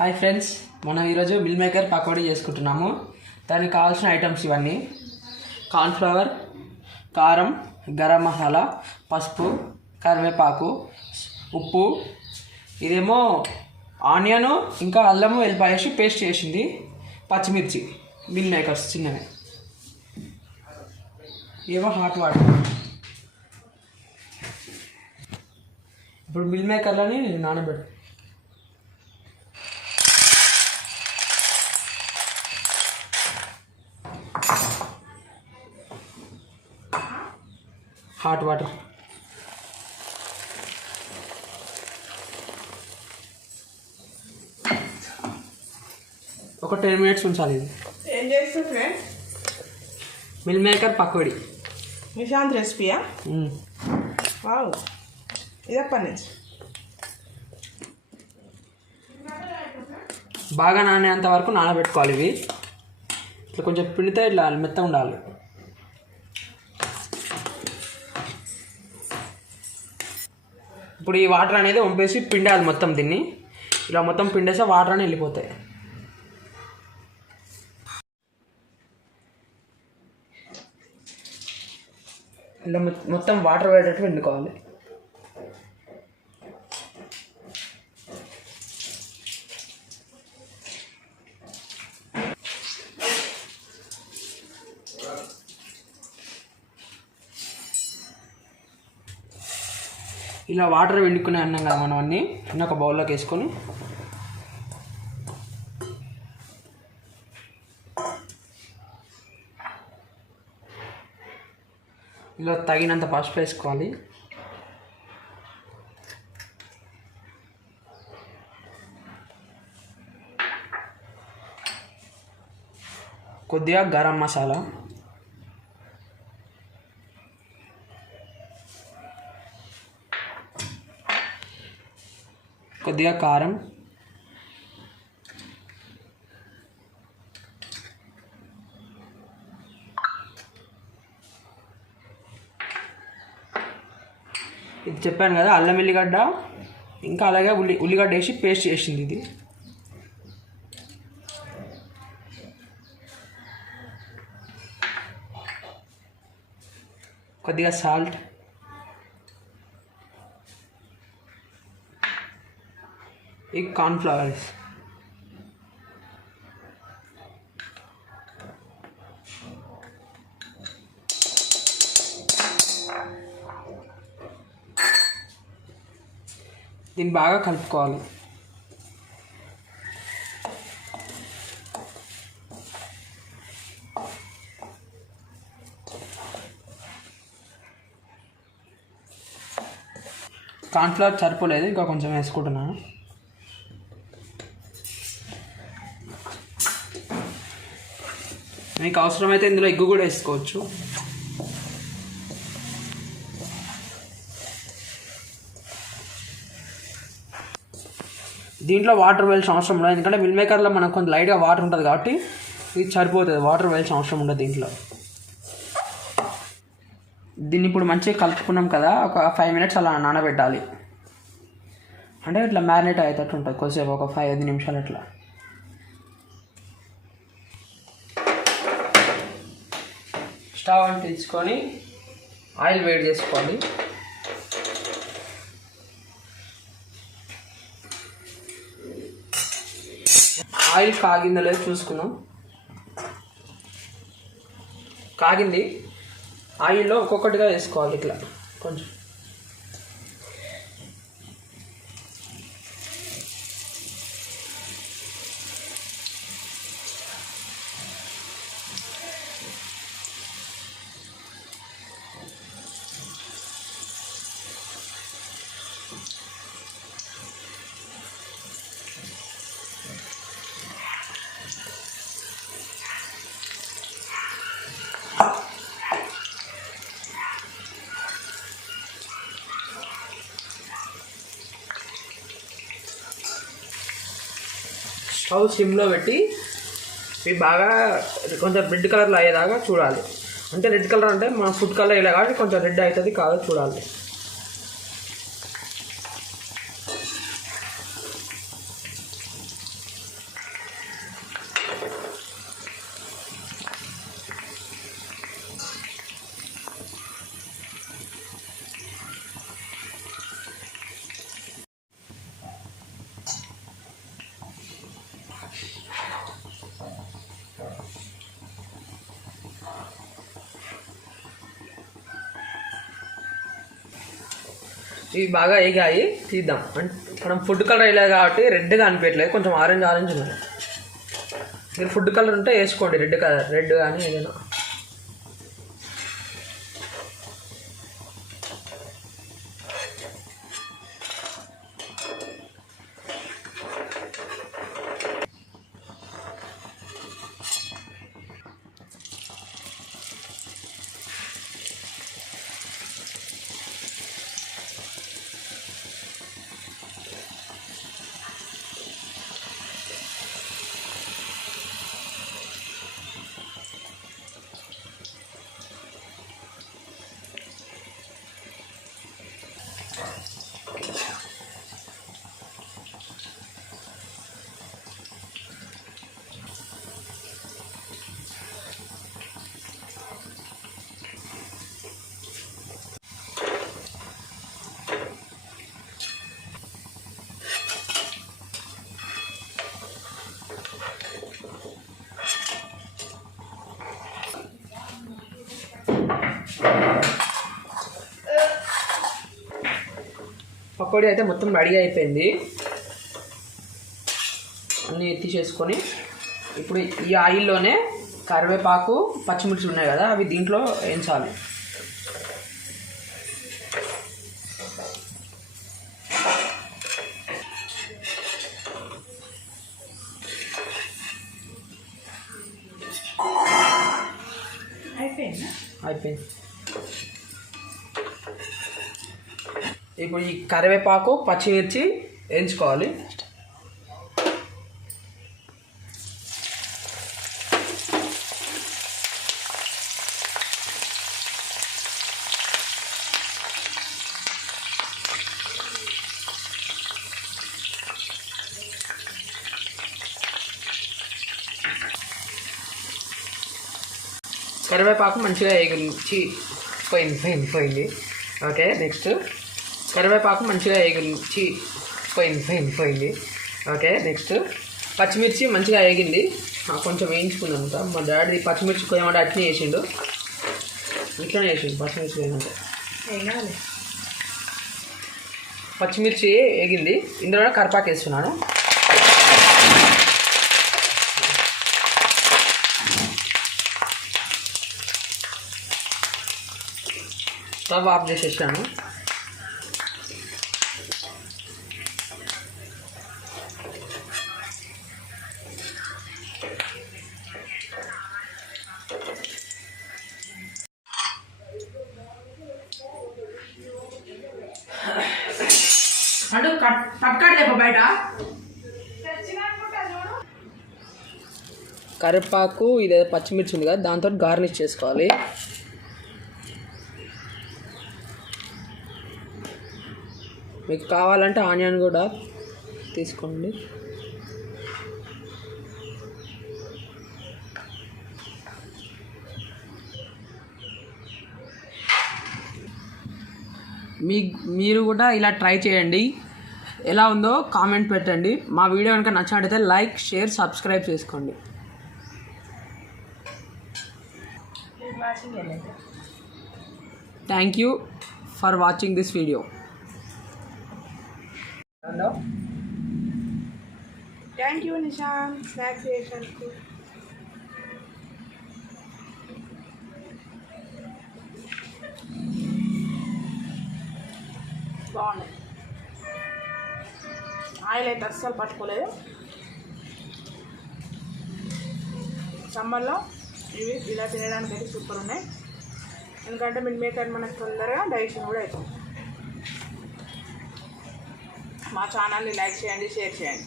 Hi friends మనం ఈరోజు mill maker pakodi చేసుకుంటున్నాము. దానికి కావాల్సిన ఐటమ్స్ ఇవన్నీ. కార్న్ఫ్లవర్ కారం గరం మసాలా పసుపు కరివేపాకు ఉప్పు. ఇదేమో ఆనియను ఇంకా అల్లము వెళ్ళిపోయేసి పేస్ట్ చేసింది. పచ్చిమిర్చి మిల్ మేకర్స్ చిన్నవి. ఏమో హాట్ వాటర్. ఇప్పుడు మిల్ మేకర్లని నానబెట్టు హాట్ వాటర్. ఒక టెన్ మినిట్స్ ఉంచాలి ఇది. ఏం చేస్తావు friend meal maker pakodi. Nishant రెసిపీయా. Wow. ఇది ఎప్పటి నుంచి బాగా నానేంత వరకు నానబెట్టుకోవాలి ఇవి. ఇట్లా కొంచెం పిండితే ఇట్లా మెత్తగా ఉండాలి. ఇప్పుడు ఈ వాటర్ అనేది వంపేసి పిండాలి మొత్తం దీన్ని. ఇలా మొత్తం పిండేస్తే వాటర్ అని వెళ్ళిపోతాయి. ఇలా మొత్తం వాటర్ పడేటట్టు వండుకోవాలి. ఇలా వాటర్ వెండుకునే అన్నాం కదా మనం అన్నీ. అన్నీ ఒక బౌల్లోకి వేసుకొని. ఇలా తగినంత పసుపు వేసుకోవాలి. కొద్దిగా గరం మసాలా. కొద్దిగా కారం ఇది చెప్పాను కదా అల్లం ఎల్లిగడ్డ ఇంకా అలాగే ఉల్లి ఉల్లిగడ్డ వేసి పేస్ట్ చేసింది ఇది. కొద్దిగా సాల్ట్. ఈ కార్న్ఫ్లవర్స్ దీన్ని బాగా కలుపుకోవాలి. కార్న్ఫ్లవర్ సరిపోలేదు ఇంకా కొంచెం వేసుకుంటున్నాను. మీకు అవసరమైతే ఇందులో ఎగ్గు కూడా వేసుకోవచ్చు. దీంట్లో వాటర్ వేయాల్సిన అవసరం ఉండదు. ఎందుకంటే మిల్ మేకర్లో మనకు కొంచెం లైట్గా వాటర్ ఉంటుంది కాబట్టి ఇది సరిపోతుంది. వాటర్ వేయాల్సిన అవసరం ఉండదు దీంట్లో. దీన్ని ఇప్పుడు మంచిగా కలుపుకున్నాం కదా. ఒక ఫైవ్ మినిట్స్ అలా నానబెట్టాలి. అంటే ఇట్లా మ్యారినేట్ అయ్యేటట్టు ఉంటుంది. కొద్దిసేపు ఒక ఫైవ్ ఐదు నిమిషాలు అట్లా. స్టవ్ అంటించుకొని ఆయిల్ వేడి చేసుకోవాలి ఆయిల్ కాగిందో లేదో చూసుకుందాం. కాగింది. ఆయిల్లో ఒక్కొక్కటిగా వేసుకోవాలి ఇట్లా. కొంచెం. స్టవ్ సిమ్లో పెట్టి ఇవి బాగా కొంచెం రెడ్ కలర్లో అయ్యేదాకా చూడాలి. అంటే రెడ్ కలర్ అంటే మన ఫుడ్ కలర్ ఇలా కాబట్టి కొంచెం రెడ్ అవుతుంది కాదు చూడాలి. ఇవి బాగా ఎగాయి తీద్దాం. అంటే మనం ఫుడ్ కలర్ వేయలేదు కాబట్టి రెడ్గా అనిపించలేదు కొంచెం ఆరెంజ్ ఆరెంజ్ ఉన్నాయి మీరు ఫుడ్ కలర్ ఉంటే వేసుకోండి. రెడ్ కలర్ రెడ్ కానీ ఏదైనా. పకోడీ అయితే మొత్తం రెడీ అయిపోయింది. అన్నీ తీసేసుకొని ఇప్పుడు ఈ ఆయిల్లోనే కరివేపాకు పచ్చిమిర్చి ఉన్నాయి కదా అవి దీంట్లో వేయించాలి. అయిపోయిందా. ఇప్పుడు ఈ కరివేపాకు పచ్చిమిర్చి వేయించుకోవాలి కరివేపాకు మంచిగా ఎగిరించి పోయింది పోయింది పోయింది. Okay next. కరివేపాకు మంచిగా ఎగిరించి పోయింది పోయింది పోయింది. Okay next. పచ్చిమిర్చి మంచిగా వేగింది కొంచెం వేయించుకున్నాను అంతా. మా డాడీ పచ్చిమిర్చి కొయ్యమంటే అట్నే వేసిండు. ఇట్లనే వేసిండు పచ్చిమిర్చి వేయమంటే. పచ్చిమిర్చి వేగింది ఇందులో కరిపాకు వేస్తున్నాను. స్టవ్ ఆఫ్ చేసేసాను. కరివేపాకు ఇదే పచ్చిమిర్చి ఉంది కదా దాంతో గార్నిష్ చేసుకోవాలి. మీకు కావాలంటే ఆనియన్ కూడా తీసుకోండి. మీ మీరు కూడా ఇలా ట్రై చేయండి. ఎలా ఉందో కామెంట్ పెట్టండి. మా వీడియో కనుక నచ్చినట్టయితే లైక్ షేర్ సబ్స్క్రైబ్ చేసుకోండి. thank you for watching this video thank you Nishan snacks చేసినందుకు బాగున్నాయి ఆయిల్ అయితే అస్సలు పట్టుకోలేదు సమ్మర్లో ఇవి ఇలా తినడానికి అయితే సూపర్ ఉన్నాయి. ఎందుకంటే మిడ్ మేకర్ మనకు తొందరగా డైజెషన్ కూడా అవుతుంది మా ఛానల్ని లైక్ చేయండి షేర్ చేయండి.